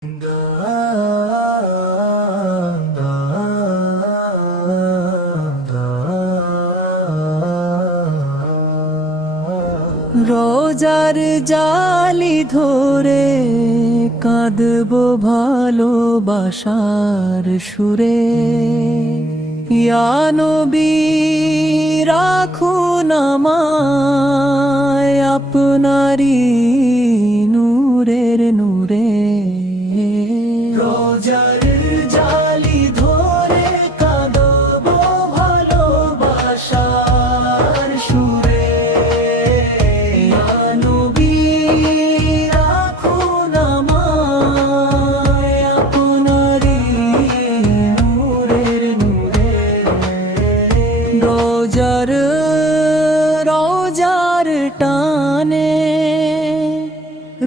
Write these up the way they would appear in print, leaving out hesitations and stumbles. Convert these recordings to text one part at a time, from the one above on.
রোজার জালি ধরে কাঁদবো ভালোবাসার সুরে। ইয়া নবী রাখুন আমায় আপনারি নূরের নূরে। রোজার জালি ধরে কাঁদবো ভালোবাসার সুরে। ইয়া নবী রাখুন আমায় আপনারি নূরের নূরে। রোজার টানে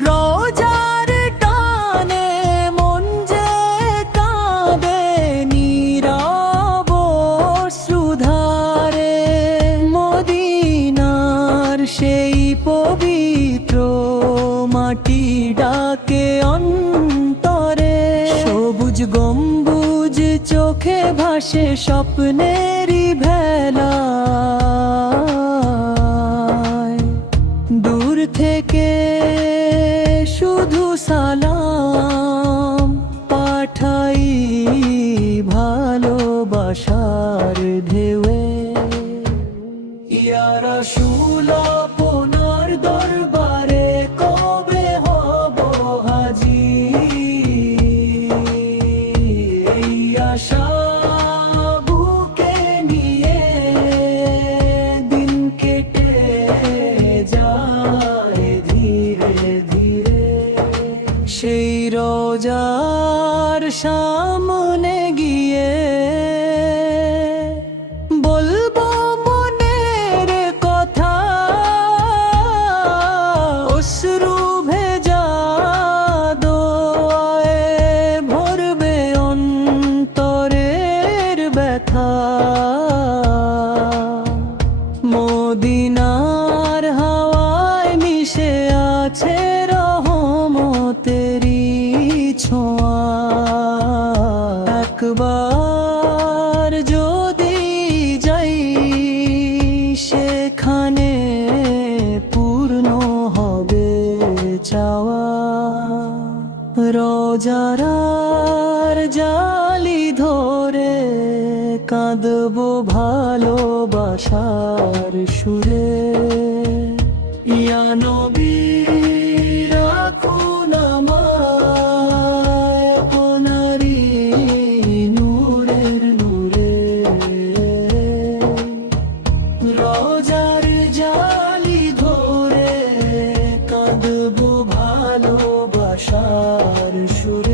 রোজার টানে মন যে কাঁদে নীরব সুধারে। মদিনার সেই পবিত্র মাটি ডাকে অন্তরে। সবুজ গম্বুজ চোখে ভাসে স্বপ্নেরই ভেলা। দূর থেকে শুধু সালাম পাঠাই ভালোবাসার ঢেউয়ে। ইয়া রাসূল আপনার দরবারে কবে হব হাজির। এই আশা বুকে নিয়ে দিন কেটে যায় ধীরে ধীরে। সেই রোজার সামনে গিয়ে বলবো মনের কথা। অশ্রু ভেজা দোয়ায় ভরবে অন্তরের ব্যথা। মদিনার হাওয়ায় মিশে আছে রহমতেরি ছোঁয়া। একবার যদি যাই সেখানে পূর্ণ হবে চাওয়া। রোজার জালি ধরে কাঁদবো ভালোবাসার সুরে। ইয়া নবী রাখুন আমায় আপনারি নূরের নূরে। রোজার জালি ধরে কাঁদবো ভালোবাসার সুরে।